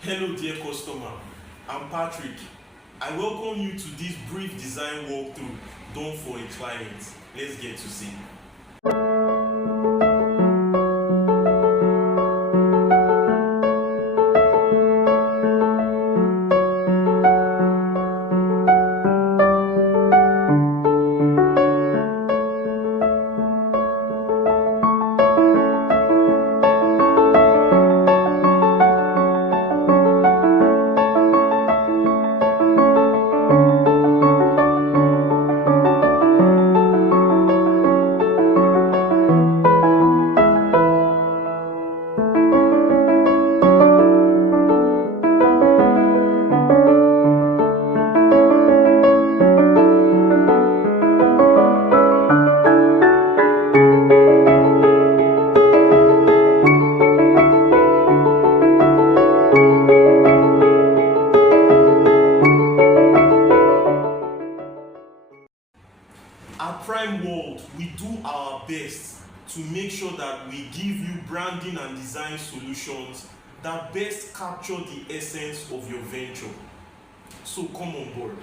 Hello dear customer, I'm Patrick. I welcome you to this brief design walkthrough done for a client. Let's get to see. At Prime World, we do our best to make sure that we give you branding and design solutions that best capture the essence of your venture. So come on board.